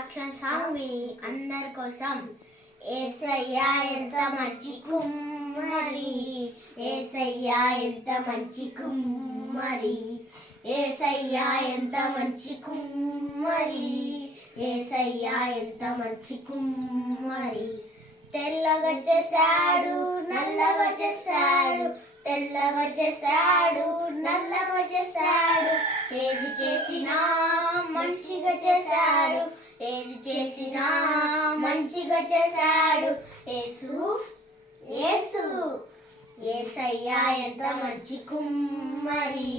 Action song మీ అందరి కోసం. యేసయ్యా ఎంత మంచి కుమ్మరి, యేసయ్యా ఎంత మంచి కుమ్మరి, యేసయ్యా ఎంత మంచి కుమ్మరి, యేసయ్యా ఎంత మంచి కుమ్మరి. తెల్లగా చేశాడు, నల్లగా చేశాడు, తెల్లగా చేశాడు, నల్లగా చేశాడు. ఏది చేసినా మంచిగా చేశాడు, ఏది చేసినా మంచిగా చేశాడు. యేసు యేసు యేసయ్యా ఎంత మంచి కుమ్మరి,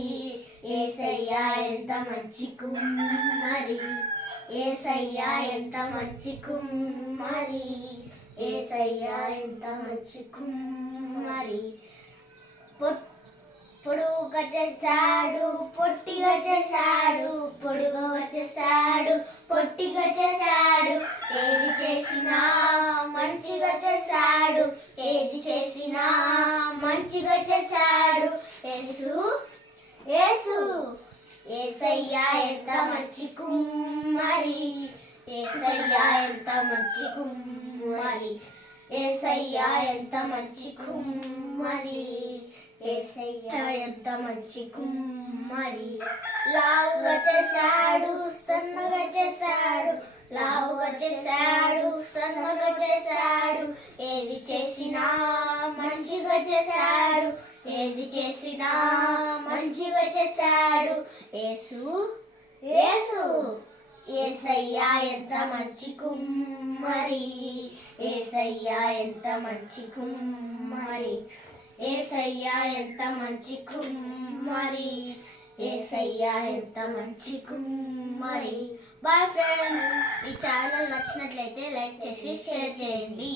యేసయ్యా ఎంత మంచి కుమ్మరి, యేసయ్యా ఎంత మంచి కుమ్మరి, యేసయ్యా ఎంత మంచి కుమ్మరి. పొడుగుగా చేశాడు, పొట్టిగా చేశాడు, పొడుగుగా చేశాడు, పొట్టిగా చేశాడు. ఏది చేసినా మంచిగా చేశాడు, ఏది చేసినా మంచిగా చేశాడు. యేసు యేసు యేసయ్యా ఎంత మంచి కుమ్మరి, యేసయ్యా ఎంత మంచి కుమ్మరి, యేసయ్యా ఎంత మంచి కుమ్మరి, యేసయ్యా ఎంత మంచి కుమ్మరి. లావుగా చేశాడు, సన్నగా చేశాడు, లావుగా చేశాడు, సన్నగా చేశాడు. ఏది చేసినా మంచిగా చేశాడు, ఏది చేసినా మంచిగా చేశాడు. యేసు యేసు యేసయ్యా ఎంత మంచి కుమ్మరి, యేసయ్యా ఎంత మంచి కుమ్మరి, యేసయ్యా ఎంత మంచి కుమ్మరి, యేసయ్యా ఎంత మంచి కుమ్మరి. బాయ్ ఫ్రెండ్స్, ఈ ఛానల్ నచ్చినట్లయితే లైక్ చేసి షేర్ చేయండి.